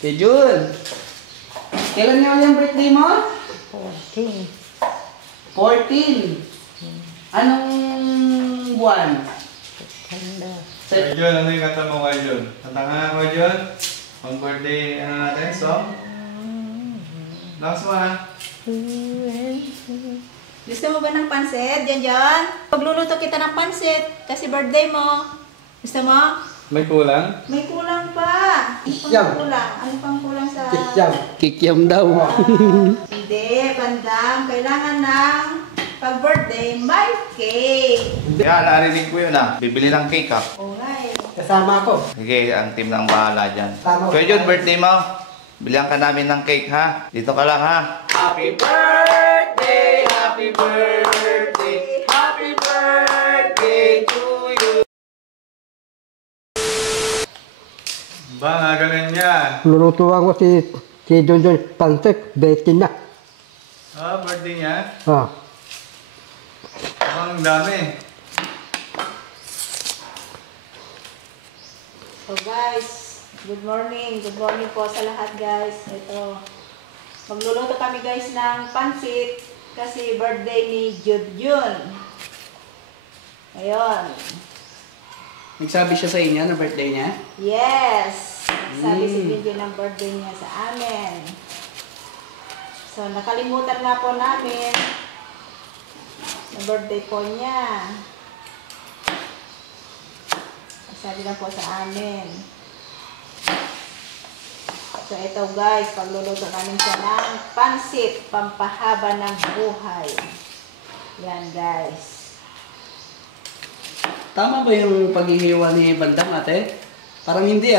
Kay Jun. Kailan nga yung birthday mo? 14. 14. Anong buwan? September. Kay Jun, ano yung kanta mo kay Jun? Kanta nga kay Jun. Pang birthday, ano natin, song? Lakas mo ha? Gusto mo ba ng pansit, John? Pagluluto kita ng pansit kasi birthday mo. Gusto mo? May kulang? May kulang pa. Kikyam. Kulang. Ano pang kulang sa... Kikiam daw. Hindi, bandam. Kailangan ng pag-birthday, may cake. Kaya narinig ko yun Bibili ng cake Alright. Kasama ko. Sige, ang team na ang bahala dyan. Tama. Kuya Jun, birthday mo. Bilihan ka namin ng cake ha. Dito ka lang ha. Happy birthday! Happy birthday! Happy birthday to you! Ba, nga ganun niya. Lulutuan ko si Junjun Pansek, 20 na. Ah, birthday niya? Ah. Ang dami. So guys, good morning. Good morning po sa lahat guys. Ito. Magluluto kami guys ng pansit kasi birthday ni Jun. Ayun. Nagsabi siya sa inyo na birthday niya? Yes! Sabi si Junjun ng birthday niya sa amin. So, nakalimutan nga po namin na birthday po niya. Sabi lang po sa amin. So, ito guys, pagluluto namin siya ng pansit, pampahaba ng buhay. Yan guys. Tama ba yung paghihiwa ni Bandam, ate? Parang hindi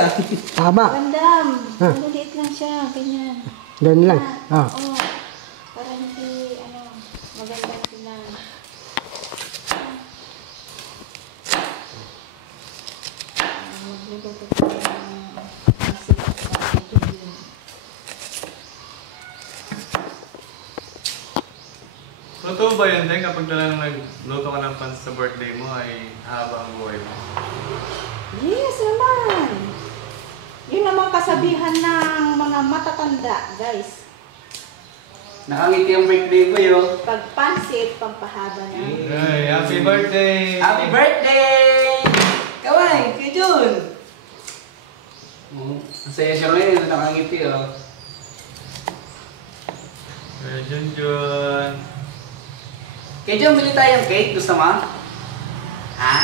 Tama. Bandam, maliit lang siya, ganyan. Ganun lang. Ah. Oo. Para hindi, magandang silang. Magluluto ko ng pansit sa Jun. Totoo ba yan, Deng? Kapag talagang nagluto ka ng pans sa birthday mo, ay haba ang buhay mo? Yes naman! Yun naman kasabihan ng mga matatanda, guys. Nakangiti yung birthday ko yun. Pag pansit, pampahaba na. Ay, happy birthday! Happy birthday! Kaway, kay Jun! Oh, masaya siya ngayon, nakangiti Kaya Junjun. Kay Jun, bili tayong cake. Gusto mo? Ha?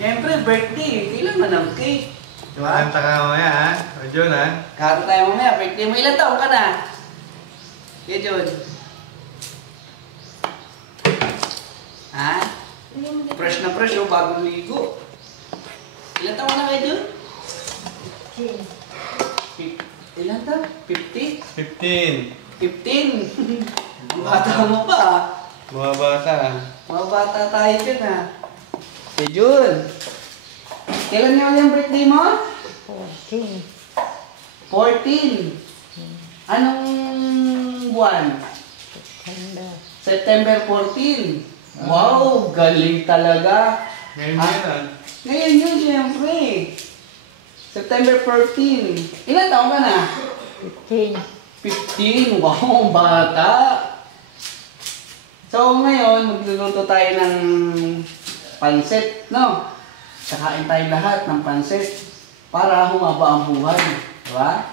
Siyempre, birthday. Kailangan ng cake. Diba? Kanta ka mamaya ha? O Jun ha? Kata tayo mamaya. Birthday mo. Ilan taon ka na? Kay Jun. Ha? Fresh na fresh yung bagong ligo. Ilan taon ka na kay Jun? Ilan taon? 50? 15. 15? Ang bata mo pa. Mga bata. Mga bata tayo dyan Kay Jun. Kailan nga yung birthday mo? 14. 14. Anong buwan? September. September 14. Wow, galing talaga. Ngayon yun Ngayon yun, siyempre. September 14. Ilan taon ka na? 15. 15. Wow, bata. So ngayon, magluluto tayo ng pansit, no? Kakain tayo lahat ng pansit para humaba ang buhay. Diba?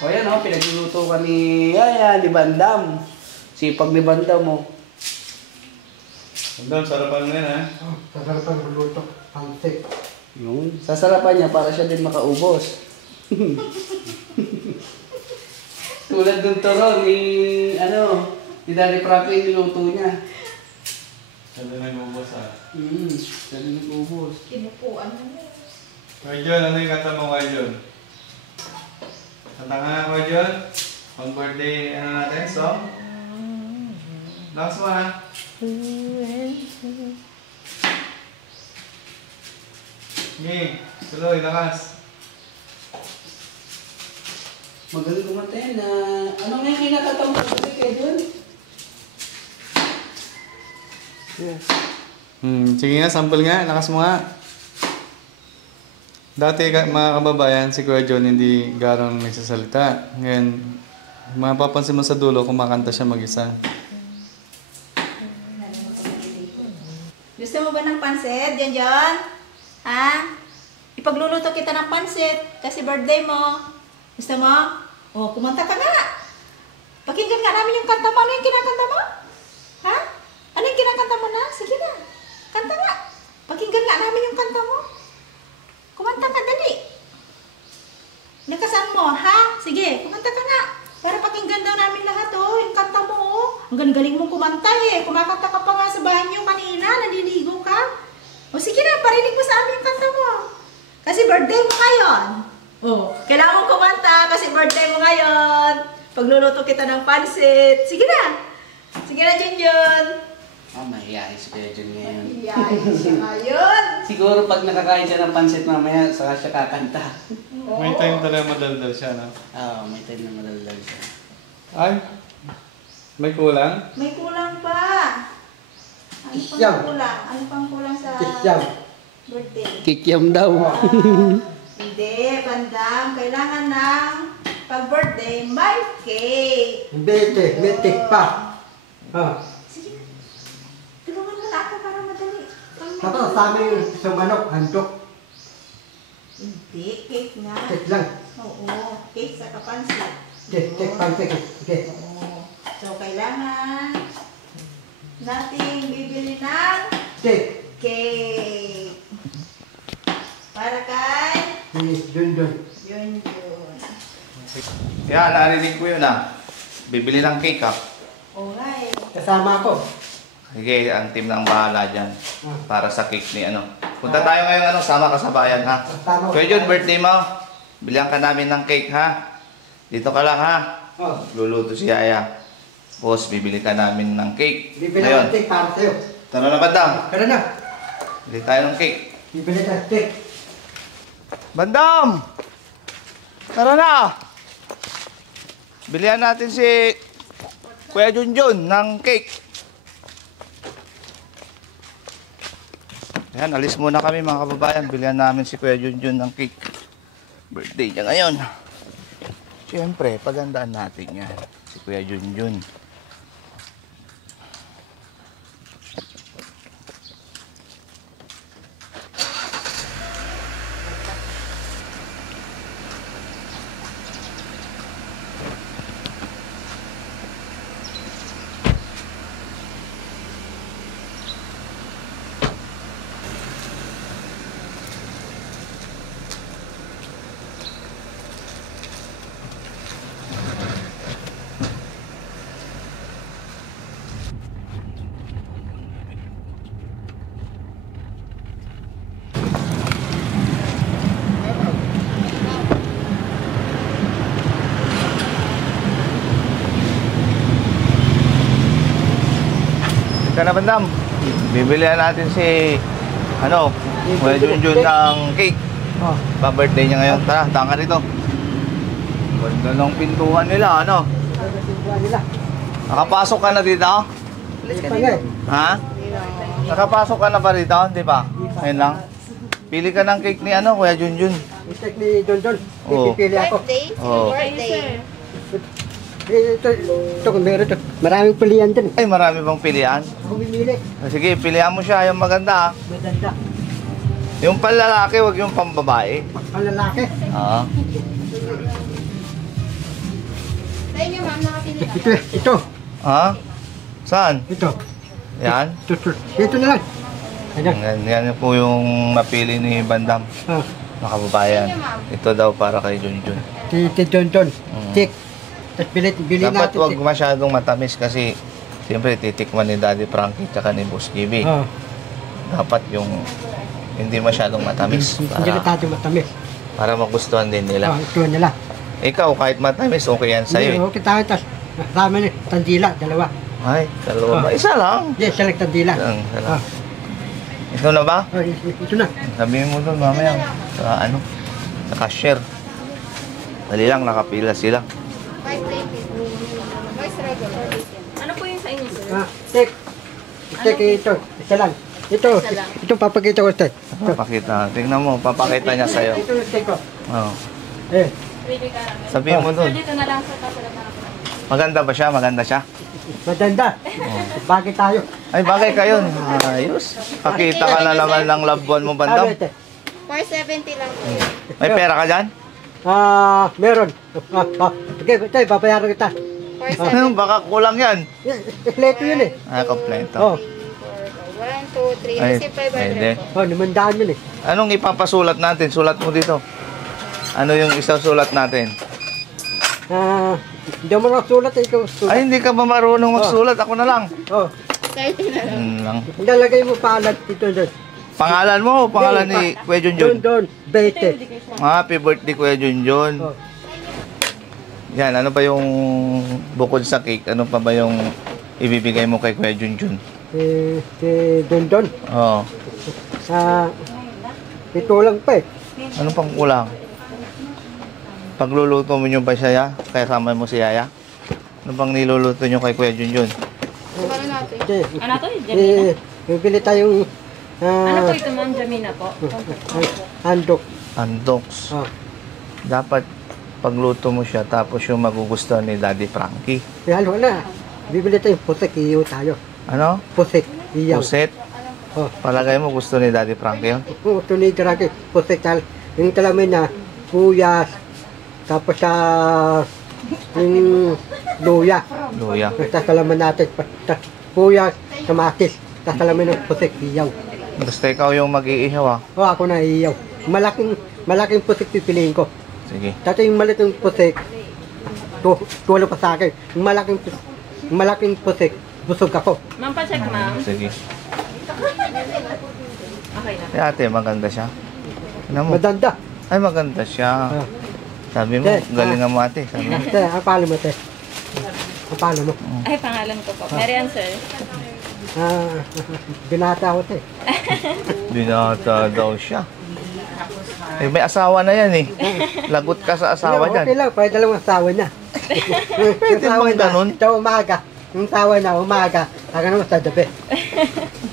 O yan, no? Pinagluluto ka ni Bandam. Sipag ni Bandam, mo. Bandam, sarapan mo yan ha? Sasarapan luluto. Pansek. Yung sasarapan niya para siya din makaubos. Tulad ng turo ni, ni Daddy Franklin, niluto niya. Sabi nag-ubos ha? Siya din nag-ubos. Kinukuan mo na. Kay Jun, ano yung kanta mo kay Jun? Kanta nga kay Jun? Pang birthday, ano natin, song? Lakas mo ha? Sige, tuloy, lakas. Magaling kumanta yan na... Ano nga yung kinakatang pagkakas kay Jun? Sige nga, sample nga. Lakas mo nga. Dati mga kababayan, si Kuya John hindi garang nagsasalita. Ngayon, mapapansin mo sa dulo, kumakanta siya mag-isa. Gusto mo ba ng pansit, John? Ha? Ipagluluto kita ng pansit kasi birthday mo. Gusto mo? O, kumanta ka nga. Pakinggan nga namin yung kanta mo. Ano yung kinakanta mo? Ha? Ano yung kinakanta mo na? Sige na. Kanta nga. Pakinggan nga namin yung kanta mo. Kumanta ka, dali. Nakasan mo, ha? Sige, kumanta ka nga. Para pakinggan daw namin lahat, oh. Yung kanta mo, oh. Ang galing mong kumanta, eh. Kumakanta ka pa nga sa banyo kanina. Naliligo ka. O, sige na, parinig mo sa amin yung kanta mo. Kasi birthday mo ngayon. Oh, kailangan mong kumanta kasi birthday mo ngayon. Pagluluto kita ng pansit. Sige na. Sige na, Junjun. Mahihayin si Kuya John ngayon. Iyayin siya ngayon. Siguro pag nakakain siya ng pansit mamaya, saka siya kakanta. May time talaga madaldal siya, no? Oo, may time na madaldal siya. Ay, may kulang? May kulang pa. Ano pang Kikyam. kulang? Ano pang kulang sa Kikyam. birthday? Kikiam daw. Hindi, bandam. Kailangan ng pag-birthday, may cake. Betik pa. Sige na. Tulungan mo na ako para madali. Tapos sa amin sa manok, handok. Hindi, cake na. Tek lang. Oo, cake sa kapansit. Tek pantek. Okay. Oo. So, kailangan nating bibili ng Tek. cake. Para kay Dun. Junjun. Yan, narinig ko yun ah. Bibili ng cake ah. Alright. Kasama ko. Sige, ang team na ang bahala dyan. Para sa cake ni ano. Punta tayo ngayon ano, sama ka sa bayan ha. Kasama ko. Kuya John, birthday mo. Bilihan ka namin ng cake ha. Dito ka lang ha. Oh. Luluto si Yaya. Boss, bibili ka namin ng cake. Bibili Ngayon, ng tek para sa'yo. tara na Bandam. Tara na. Bili tayo ng cake. Bibili ng tek. Bandam! Tara na! Bilihan natin si Kuya Junjun ng cake. Ayan, alis muna kami mga kababayan. Bilihan namin si Kuya Junjun ng cake. Birthday niya ngayon. Siyempre, pagandaan natin yan. Si Kuya Junjun. Ika na Bandam. Bibilihan natin si Kuya Junjun ng cake. Oh. Pa-birthday niya ngayon. Tara, tanga rito. Ganda ng pintuan nila, ano? Nila. Nakapasok ka na dito? Pangay. Ha? Nakapasok ka na pa rito, di ba? Ayun lang. Pili ka ng cake ni Kuya Junjun. Tek ni Don. Oo. Pipili ako. Oo. Ito, meron ito. Maraming pilihan din. Ay, marami bang pilihan? Bumili. Sige, pilihan mo siya. Yung maganda, Maganda. Yung panlalaki, wag yung pambabae. Ang lalaki. Ah. Sa inyo, ma'am, nakapili na. Ito. Ha? Saan? Ito. Yan? Ito na lang. Ayan. Yan po yung napili ni Bandam. Ah, Mga kababayan. Ito daw para kay Junjun. si Don. Tik. Tapos bili Dapat natin. wag masyadong matamis kasi siyempre titikman ni Daddy Frankie at ni Boss GB. Oh, Dapat yung hindi masyadong matamis hindi na tayo matamis. para magustuhan din nila. Ito nila. Ikaw, kahit matamis, okay yan sa'yo. Okay tayo. Tapos kasama ni Tandila, dalawa. Ay, dalawa ba? Isa lang. Yes, select Tandila. Isa lang. Ah, Ito na ba? ito na. Sabihin mo doon mamaya sa sa cashier. Dali lang, nakapila sila. Ano po yung sa inyo, sir? Tik. Tik ito. Isa lang. ito papakita ko te. Pakita. Tingnan mo, papakita niya sa'yo. Ito yung te ko. Oh. Eh, Sabihin mo doon. Dito na lang sa kasalan na ako. Maganda ba siya? Maganda siya? maganda. Bagay tayo. Ay, bagay kayo. Ayos. Pakita ka na naman ng loved one mo, Bandam. Sabi te. 470 lang po. May pera ka dyan? Meron. Okay, te, babayaran kita. 470. Baka kulang yan. Kompleto yun eh. Kompleto. Oh, 1, 2, 3. Ay, Kasi pwede. 500 po. limandaan yun eh. Anong ipapasulat natin? Sulat mo dito. Ano yung isang sulat natin? Hindi mo nakasulat eh. Ikaw sulat. Ay, hindi ka ba marunong magsulat? Ako na lang. Oh, 30 na lang. Lang. ilalagay mo paalat dito doon. Pangalan mo o pangalan ni Kuya Junjun? Doon, Bete. Happy birthday, Kuya Junjun. Oh. Yan, ano ba yung bukod sa cake? Ano pa ba yung ibibigay mo kay Kuya Junjun? Si Don. Oo. Ito lang pa eh. Ano pang kulang? Pagluluto mo nyo ba siya? Kaya sama mo si Yaya? Ano bang niluluto nyo kay Kuya Junjun? Ano natin? Ano to? Jamina? Bibili tayong Ano po ito, ma'am? Jamina po? handok. Andoks. Oh. Dapat pagluto mo siya tapos yung magugustuhan ni Daddy Frankie. Halo na. Bibili tayong pusik, iyo tayo. Ano? Pusik, iyaw. Puset? Oh. Palagay mo gusto ni Daddy Frankie yun? Ito ni Drake, pusik tal. Yung talamin na puyas. Tapos yung luya. Luya. Sasalaman natin. Puyas, kamatis. Sasalamin ng pusik, iyaw. Basta ikaw yung mag-iihaw ah. O ako na iyaw. Malaking pusik pipiliin ko. Sige. Dati yung maliting pusik, tulo pa sa akin. Yung malaking pusik, busog ako. Ma'am, pa-check, ma'am. Sige. Okay na. Eh, ate, maganda siya. Ano mo? Madanda. Ay, maganda siya. Sabi mo, galing nga mo ate. Sabi mo. Te, ang palo mo, te. Ang palo mo. Ay, pangalan ko po. Marian, sir. Binata ako, te. Binata daw siya. Eh, may asawa na yan eh. Lagot ka sa asawa Okay dyan. lang, pwede dalawang asawa na. Pwede bang ganun? Sa umaga. Yung asawa na, umaga. Saka naman sa gabi.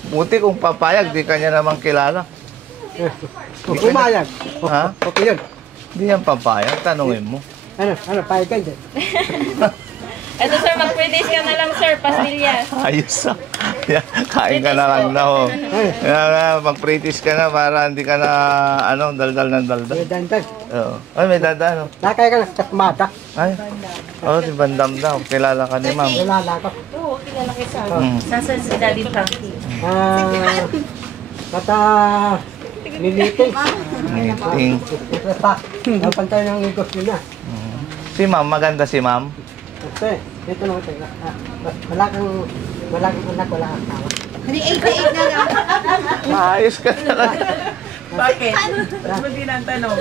Buti kung papayag, di kanya naman kilala. Umayag. Ha? Okay yun. Di yan papayag, tanungin mo. Ano, payagan dyan. Ito, sir, mag-pre-days ka na lang, sir. Pastillas. Ayos ah. Yeah, kain ka na lang daw. Kaya mag-practice ka na para hindi ka na, daldal ng daldal. May dandag. Oo. Ay, may dada, Nakaya ka na sa mata. Ay, si Bandam daw. Kilala ka ni ma'am. Kilala ko. Oo, kilala kita. Mm. Saan si Daddy Frankie? Kata militing. Meeting. Dapan tayo ng igos yun na. Si ma'am, maganda si ma'am. Ate, ito naman tayo. Wala kang anak, wala kang tawa. Hindi, 88 na lang. Ayos ka talaga. Bakit? Ba't mo din ang tanong?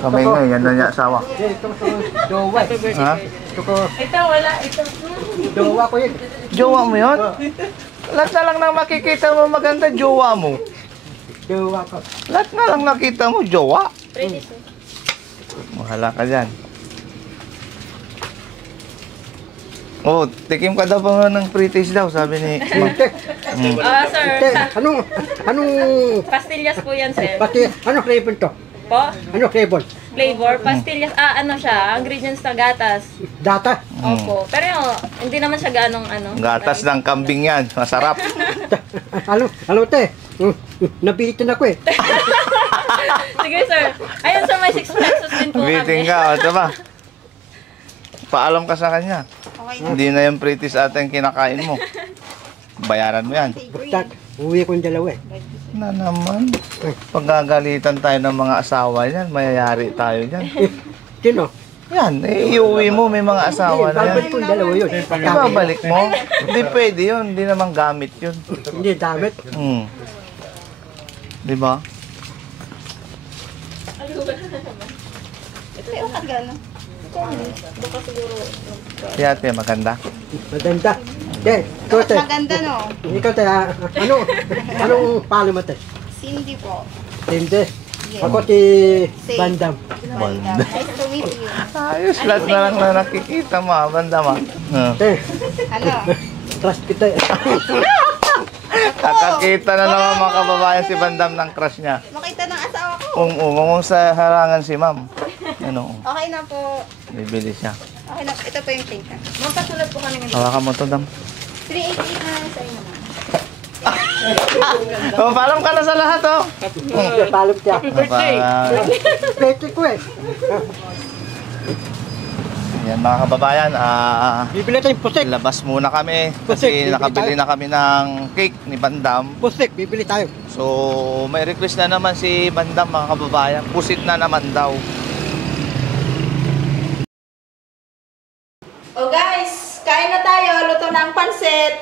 Kami nga, yan na niya asawa. Ito ko dowa. Ha? Ito ko Ito, wala. Ito. dowa ko yun. Jowa mo yun? Lahat na lang na makikita mo maganda, jowa mo. Dowa ko. Lahat na lang nakita mo, jowa. Pre-days, sir. Mahala ka dyan. Oh, tikim ka daw pa ng pre-taste daw, sabi ni ma'am. Sir. Ate, anong Pastillas po yan, sir. pati ano flavor to? Po? Ano flavor? Flavor. Pastillas. Ano siya? Ingredients na gatas. Data. Opo. Pero hindi naman siya ganong Gatas ng kambing yan, masarap. Ano te? Nabitin ako eh. Sige, sir. Ayun, sir, may 6 pesos din po Meeting kami. ka, o diba? Paalam ka sa kanya. Okay na. Hindi na yung pre-taste ate yung kinakain mo. Bayaran mo yan. Basta, uwi ko yung dalawa eh. Na naman. Pagagalitan tayo ng mga asawa yan, mayayari tayo dyan. Sino? Yan, iuwi mo, may mga asawa na Babalik yan. ko yung dalawa yun. Ibabalik mo? Hindi pwede yun, hindi naman gamit yun. Hindi, damit. Di ba? Pero kagano. Baka siguro. Si ate, maganda. Maganda. Te, ikaw te. Maganda, no? Ikaw te, anong palo mo te? Cindy po. Hindi. Ako si Bandam. Banda. Nice to meet you. Ayos, lahat na lang na nakikita mo, banda ma. Te, Ano? trust kita eh. Kakakita na naman mga kababayan si Bandam ng crush niya. Makita ng asawa ko. Umong sa harangan si ma'am. Ano? Okay na po. Bibili siya. Okay na. Ito po yung tinta. Magpasulat po kami ngayon. Hawakan mo to, Dam. 388 na lang sa inyo, ma'am. Oh, paalam ka na sa lahat, oh. Talog siya. Birthday! Pwede ko eh. Yan mga kababayan, Bibili tayong pusik. labas muna kami Pusik, kasi bibili nakabili tayo. na kami ng cake ni Bandam. Pusik, bibili tayo. So, may request na naman si Bandam mga kababayan. Pusit na naman daw. Oh guys, kain na tayo. Luto ng pansit.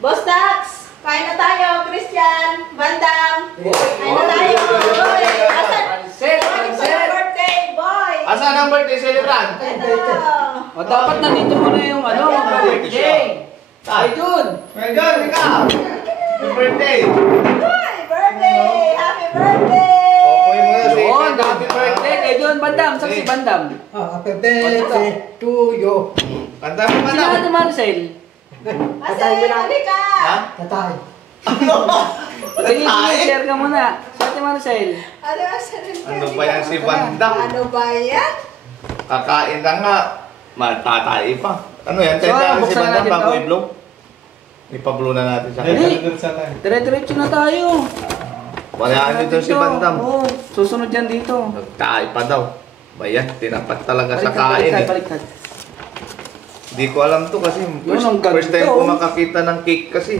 Boss Dax, kain na tayo. Christian, Bandam. Kain na tayo. Boy, asan? Pansit, Boy, pansit. birthday, boy. Asan ang birthday celebrant? Ano? O dapat nandito muna yung birthday. Ay, Jun! Medyo, ikaw! Happy birthday! Boy, birthday. Happy birthday. Popoy mo na si Yun, happy birthday kay Jun Bandam. Saan si Bandam? Happy birthday to you. Kanta mo, Sila Bandam! ka Marcel. Asan? Halika. Ha? Tatay. Sige, share ka muna. Sa ate Marcel. Ano, asan? Ano ba yan si Bandam? Ano ba yan? Kakain na nga. Matatay pa. Ano yan? So, Tayo si buksan Bandam natin bago to. i-blow. Ipablow na natin sa Ay, kanya. saludo sa tayo. Dire-diretso na tayo. Wala nyo doon si Bandam. Oo, susunod yan dito. Nagtaay pa daw. Bayan, tinapat talaga sa Baliktad, kain baliktad, eh. baliktad. Hindi ko alam to kasi ang first time ganda, ko oh. makakita ng cake kasi.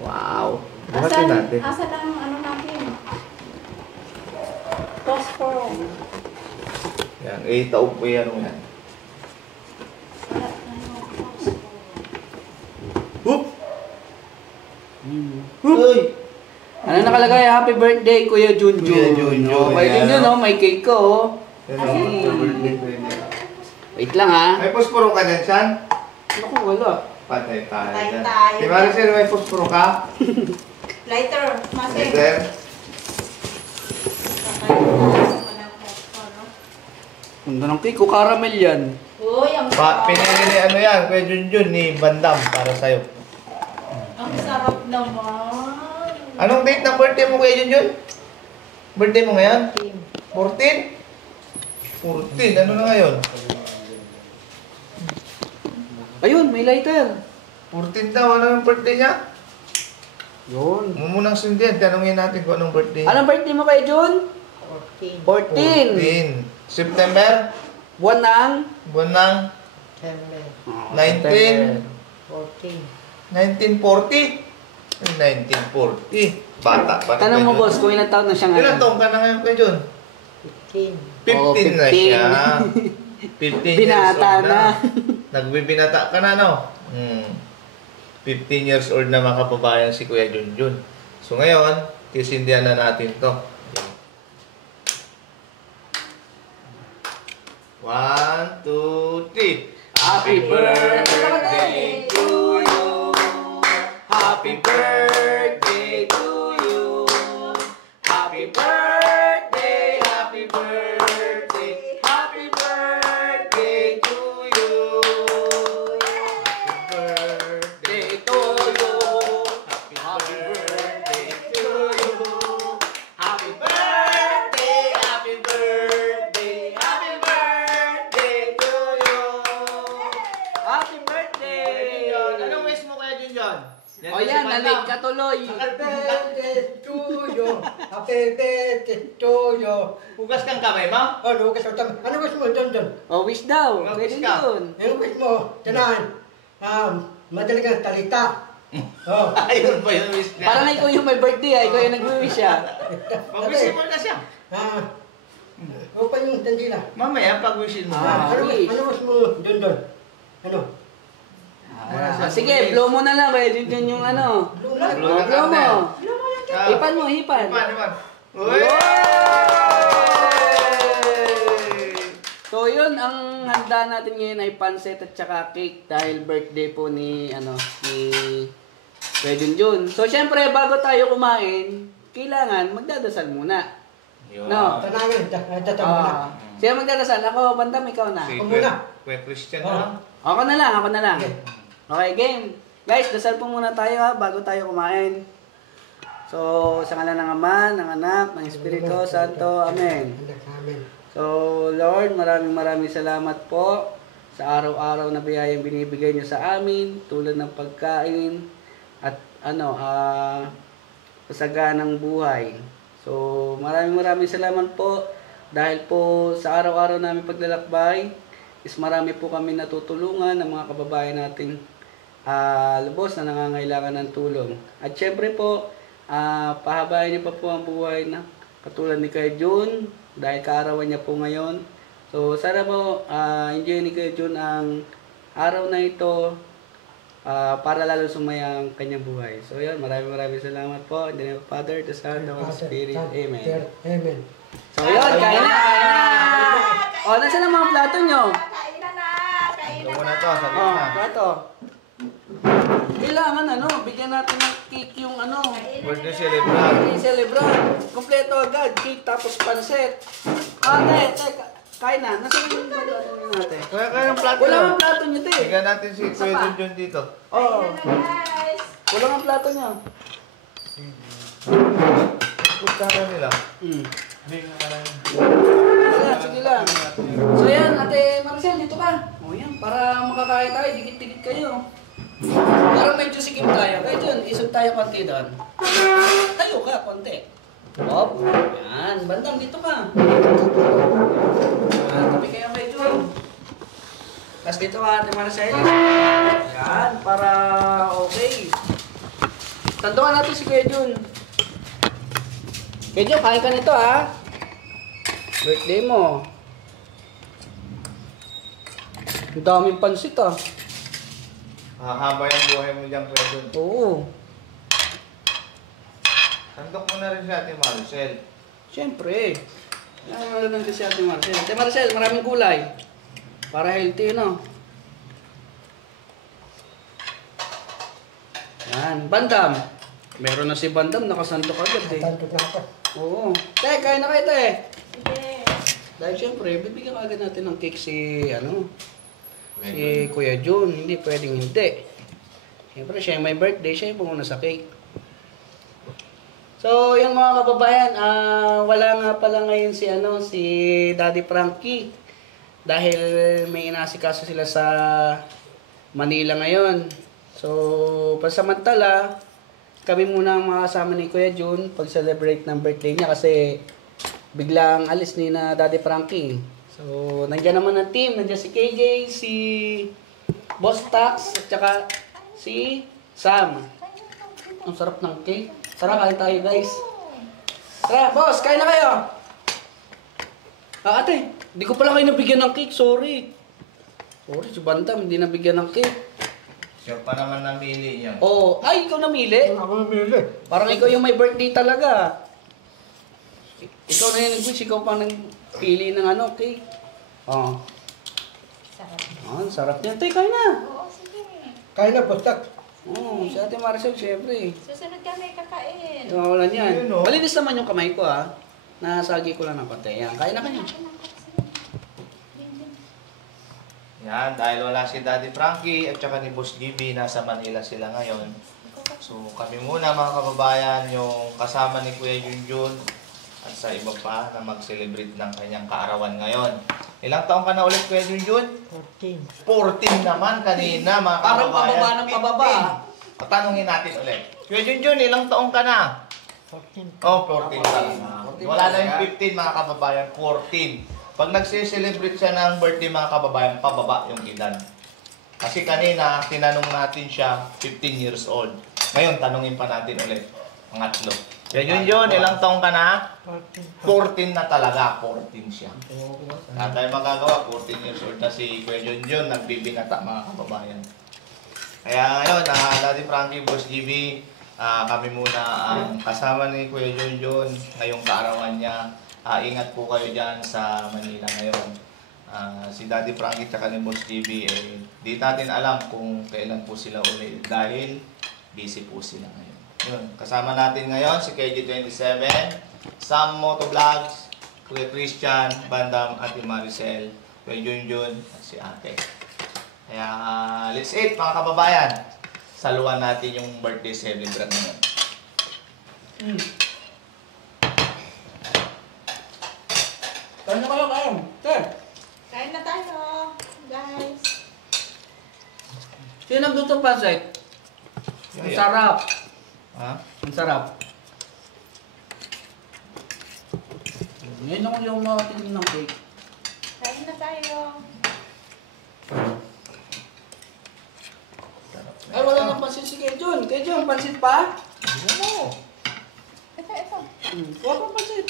Wow. Buhatin natin. Asan ang ano natin? Phosphor. Yan, itaog mo yan. Yan. Hup! Uy! Ano nakalagay? Happy birthday, Kuya Junjun. Kuya Junjun, May ayan. Junjun, oh. May cake ko, oh. Yan ang birthday ko yun. Wait lang, ha. May posporo ka din, San? Naku, wala. Patay tayo. Patay dyan. tayo. Si Maricel, may posporo ka? Lighter. Masing. Later. Ganda ng cake ko, caramel yan. Uy, ang Pinili ni ano yan, Kuya Junjun, ni Bandam para sa'yo. Ang sarap naman. Anong date ng birthday mo, Kuya Junjun? Birthday mo ngayon? 14? 14, ano na ngayon? Ayun, may lighter. 14 daw, ano yung birthday niya? Yun. Munang sundian, tanongin natin kung anong birthday. Anong birthday mo kay Jun? 14. 14. September? Buwan ng? Buwan ng 19? 1940? 1940. Bata pa. Tanong mo, boss, kung ilang taon na siya Ilan ngayon. taong ka na ngayon, Kuya Jun? 15 Oo, na 15. siya. 15 Binata years old na. Nagbibinata ka na, no? 15 years old na mga kababayan si Kuya Junjun. So ngayon, tisindihan na natin to. 1, 2, 3. Happy birthday to you. Happy birthday to you. Happy birthday, happy birthday. Happy birthday to you. Happy birthday to you. Happy birthday to you. Happy birthday, happy birthday. Happy birthday to you. Happy birthday. Anong wish mo, Kuya Junjun? O yan, nalig ka tuloy. Happy birthday to you. Happy birthday to you. Hugas kang kamay mo? Ano gusto mo? Ano gusto mo, John? O, wish daw. Mga Pwede wish ka. yun. Ano gusto mo? Tanahan. Madaling ang talita. Oh. Ayun ba yung wish niya? Parang ikaw yung may birthday, ikaw yung nag-wish siya. Mag-wishin mo na siya. Open yung tandila. Mamaya, pag-wishin mo. wish. Ano gusto mo, John? Ano? Sige, blow mo na lang. Pwede yun yung ano. Blue na. Blow na Blow mo. Ah. Hipan mo, hipan. Hipan. Uy! So yun, ang handa natin ngayon ay pancit at saka cake dahil birthday po ni Kuya Junjun. So syempre, bago tayo kumain, kailangan magdadasal muna. Yun. No. Tanangin, tatama na. Sino magdadasal? Ako, Bandam, ikaw na. Si Ako muna. Kuya Christian na lang. Ako na lang. Okay, game. Guys, dasal po muna tayo ha, bago tayo kumain. So, sa ngalan ng Ama, ng Anak, ng Espiritu Santo. Amen. So, Lord, maraming salamat po sa araw-araw na biyayang binibigay niyo sa amin, tulad ng pagkain at kasaganang buhay. So, maraming salamat po dahil po sa araw-araw namin paglalakbay is marami po kami natutulungan ng mga kababayan nating lubos na nangangailangan ng tulong. At syempre po, pahabayan niyo pa po ang buhay na katulad ni Kuya Jun dahil kaarawan niya po ngayon. So sana po enjoy ni Kuya Jun ang araw na ito para lalo sumaya ang kanyang buhay. So yan, maraming salamat po. In the name of Father, the Son, the Holy Spirit. Amen. Amen. So yun, kain na. O, nasaan ang mga plato nyo? Kainan na! Ito muna to, sa O, gitna. plato. Kailangan bigyan natin ng cake yung Birthday celebrant. celebrant. Kompleto agad, cake tapos pansit. Teka, kain na. Nasaan yung plato natin? Kaya ng plato. Wala ang plato nyo, te. Tingnan natin si Kuya Junjun dito. Oo. Guys! Wala ang plato nyo. Pustahan nila. Wala, sige lang. So yan, Ate Maricel, dito ka. O yan, para makakain tayo, dikit-dikit kayo. Parang medyo sikip tayo. Kaya dyan, isog tayo konti doon. Tayo ka, konti. Hop. Yan, bandang dito ka. Yan, tabi kayo medyo. Tapos dito ka, Ate Maricel. Yan, para okay. Tantungan natin si Kuya Jun. Kuya Jun, kain ka nito ha. Birthday mo. Ang daming pansit ah. Hahaba yung buhay mo dyan, Kuya Jun. Oo. Tandok mo na rin si Ate Maricel. Siyempre. Ano lang si Ate Maricel. Ate Maricel, maraming gulay. Para healthy, no? Yan. Bandam. Meron na si Bandam, nakasantok agad eh. Tanto na ako. Oo. Te, kain na kayo, te. Sige! Dahil siyempre, bibigyan agad natin ng cake si Kuya Jun. Hindi pwedeng hindi. Siyempre, siya yung may birthday, siya yung pumuna sa cake. So, yung mga kababayan, wala nga pala ngayon si Daddy Frankie. Dahil may inasikaso sila sa Manila ngayon. So, pasamantala, kami muna ang makasama ni Kuya Jun pag-celebrate ng birthday niya kasi biglang alis ni na Daddy Frankie. So, nandiyan naman ang team. Nandiyan si KJ, si Boss Tax, at saka si Sam. Ang sarap ng cake. Tara, kain tayo guys. Tara, boss, kain na kayo. Ate, di ko pala kayo nabigyan ng cake. Sorry. Sorry, si Bantam, hindi nabigyan ng cake. Siya pa naman namili yan. Oh, ay, ikaw namili. Ako namili. Parang ikaw yung may birthday talaga. Ikaw na yung nag-wish, ikaw pa nagpili ng cake. Oh. Sarap. Oh, sarap niya. Tay, kain na. Oo, sige. Kaya na, postak. Oh, si Ate Maricel, syempre. Susunod kami kakain. Wala niyan. Ayun, oh. Malinis naman yung kamay ko Nasagi ko lang ng konti. Yan, kain na kayo. Yan, dahil wala si Daddy Frankie at saka ni Boss GB, nasa Manila sila ngayon. So kami muna mga kababayan, yung kasama ni Kuya Junjun at sa iba pa na mag-celebrate ng kanyang kaarawan ngayon. Ilang taong ka na ulit, Kuya Junjun? 14. 14 naman kanina mga Parang kababayan. pababa ng pababa. 15. Patanungin natin ulit. Kuya Junjun, ilang taong ka na? 14. Oh, 14 pa lang. 14 Wala na talaga. yung 15 mga kababayan, 14. Pag nagse-celebrate siya ng birthday mga kababayan, pababa yung edad. Kasi kanina, tinanong natin siya, 15 years old. Ngayon, tanungin pa natin ulit. Pangatlo. Kaya Junjun, ilang taong ka na? 14 na talaga. 14 siya. Wala tayong magagawa. 14 years old na si Kuya Junjun. Nagbibinata mga kababayan. Kaya ngayon, Daddy Frankie, Boss GB, kami muna ang kasama ni Kuya Junjun ngayong kaarawan niya. Ingat po kayo dyan sa Manila ngayon. Si Daddy Frankie at ni Boss GB, di natin alam kung kailan po sila uli dahil busy po sila ngayon. Yun, kasama natin ngayon si KJ27, Sam Motovlogs, Kuya Christian, Bandam, Ate Maricel, Kuya Junjun, at si Ate. Kaya let's eat mga kababayan. saluhan natin yung birthday celebrant naman. Kain na kayo, kain. Sir, Kain na tayo, guys. sino nagluto ng pancit? Ang Yeah. sarap. Ha? Ang sarap. Ngayon ako yung makatingin ng cake. Kain na tayo. Ay, wala nang pansit si Kejon. Kejon, pansit pa? Oo. Ito. Wala pang pansit.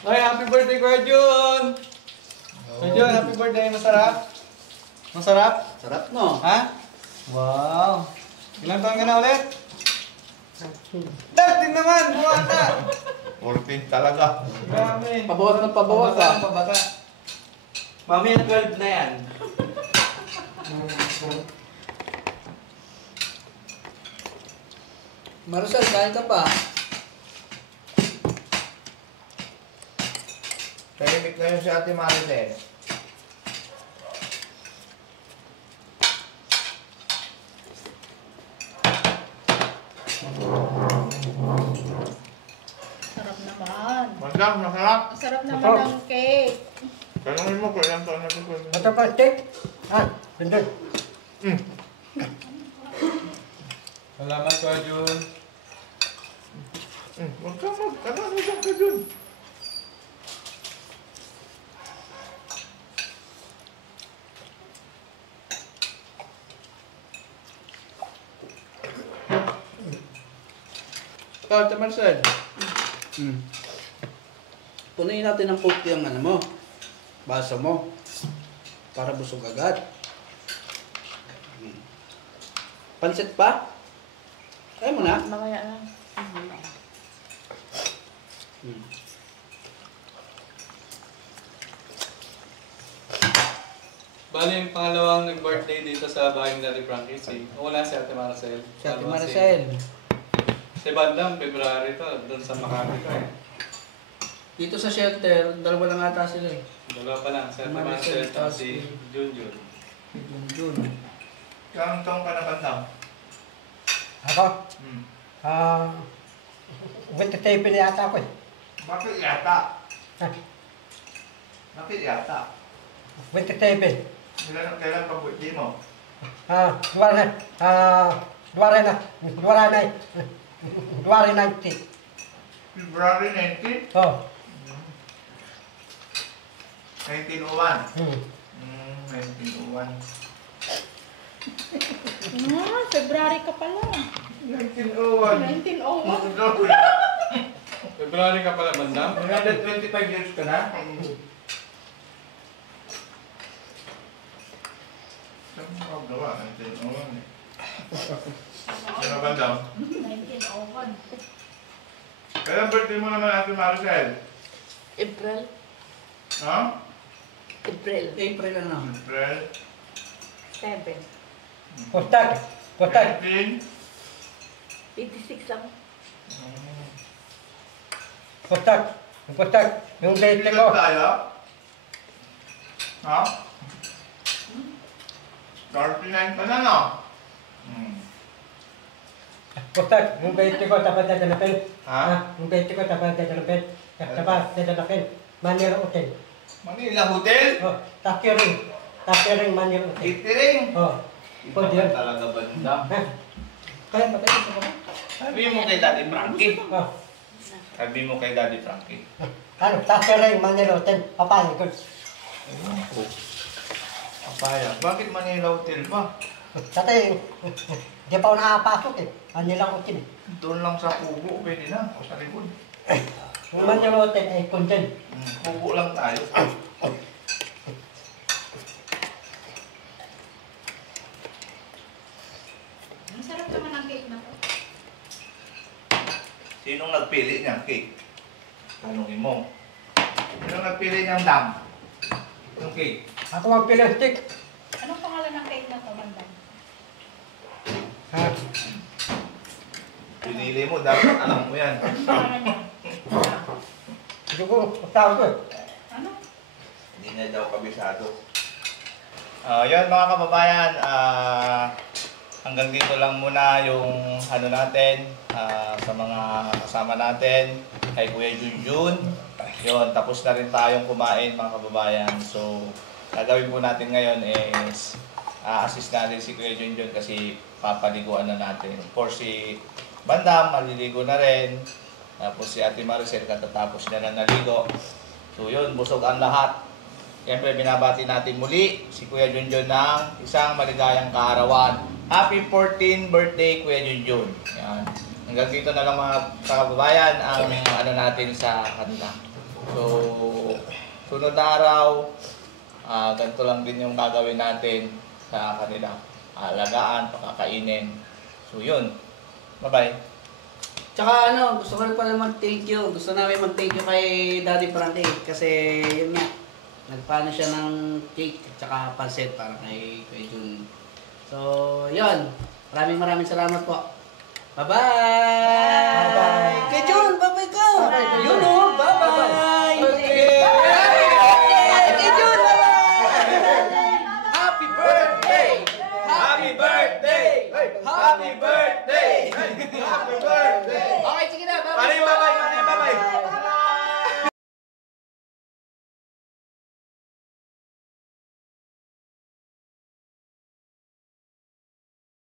Ay, happy birthday, Kuya Jun! Kuya Jun, happy birthday. Masarap? Masarap? Sarap, no? Ha? Wow! Ilang taon ka na ulit? 13. 13 naman! Buwata! 14 talaga. Grabe! Pabawas ng pabawas, Pabata ah. ng pabata. Mamaya 12 na yan. Marcel, kain ka pa. Tahimik na yun si Ate Maricel. Sarap naman. Masarap, masarap. Sarap naman ng cake. Tanungin mo kung ilang taon na ito. Ito pa, steak. Ah, sundin. Salamat, Kuya Jun. Huwag ka ano isang ka dun? Ate Marcel. Punuin natin ng coke yung ano mo. Baso mo. Para busog agad. Pansit pa? Kaya mo na. Mamaya lang. Bali yung pangalawang nag-birthday dito sa bahay ni Daddy Frankie. Una si Ate Maricel. Si Ate Pangalawa Marcel. Si Bandam, February to. Doon sa Makati ka eh. Dito sa shelter, dalawa lang ata sila eh. Dalawa pa lang. Si Ate Maricel, Maricel at tapos si Junjun. Jun. Kang taong ka na Bandam? Ako? Hmm. With the tape na yata ako eh. Bakit yata? Ha? Bakit yata? With the tape eh. Kailan pa birthday mo? Duwara na. 90. February 19? Oh. 1901. 1901. February ka pala. 1901. 1901. February ka pala, Bandam? 125 years ka na? Saan mo gawa? 1901 eh. Ano ba daw? 1901. Kailan birthday mo naman Ate Maricel? April. Ha? April. April na naman. April 7. Kustag. 19? 86 lang. Kustag. Yung date Ilan ko. tayo? Ha? 39 ka na no? Kustag. Yung date ko tapos dadalapin. Ha? Yung date ko tapos dadalapin. Tapos dadalapin. Manila Hotel. Manila Hotel? Oh, Takiring Manila Hotel. Catering? Oh. Iba ka talaga Bandam. Kaya ba tayo sa baba? Sabi mo kay Daddy Frankie. Oh. Sabi mo kay Daddy Frankie. Ano, Takiring Manila Hotel. Papayag ko. Papaya. Bakit Manila Hotel ba? Dati, di pa ako nakapasok eh. Manila Hotel eh. Doon lang sa kubo, pwede na. O sa likod. Yung Manila Hotel ay content. Kubo lang tayo. Ang sarap naman ng cake na to. Sinong nagpili niyang cake? Tanungin mo. Sinong nagpili niyang dam? Yung cake. Ako ang pilastik. Anong pangalan ng cake na to, Bandang? Ha? Pinili mo, dapat alam mo yan. Anong pangalan niya? Hindi ko tawag ko. Hindi na daw kabisado. Yun mga kababayan, hanggang dito lang muna yung ano natin sa mga kasama natin kay Kuya Junjun. Yun, tapos na rin tayong kumain mga kababayan. So, gagawin po natin ngayon is assist natin si Kuya Junjun kasi papaliguan na natin. For si Bandam, maliligo na rin. Tapos si Ate Maricel, katatapos niya na naligo. So yun, busog ang lahat. Siyempre, binabati natin muli si Kuya Junjun ng isang maligayang kaarawan. Happy 14th birthday, Kuya Junjun. Yan. Hanggang dito na lang mga kababayan ang ano natin sa kanila. So, sunod na araw, ganito lang din yung gagawin natin sa kanila. Alagaan, pakakainin. So yun. Bye-bye. Tsaka ano, gusto ko rin pala mag-thank you. Gusto namin mag-thank you kay Daddy Frankie kasi yun nga, nagpaano siya ng cake at tsaka pansit para kay Kuya Jun. So, yun. Maraming salamat po. Bye-bye! Bye-bye! Kuya Jun, bye-bye ka! Yun o, bye-bye! Okay. Kuya Jun, bye-bye! Happy birthday! Happy birthday! Happy birthday! Happy birthday!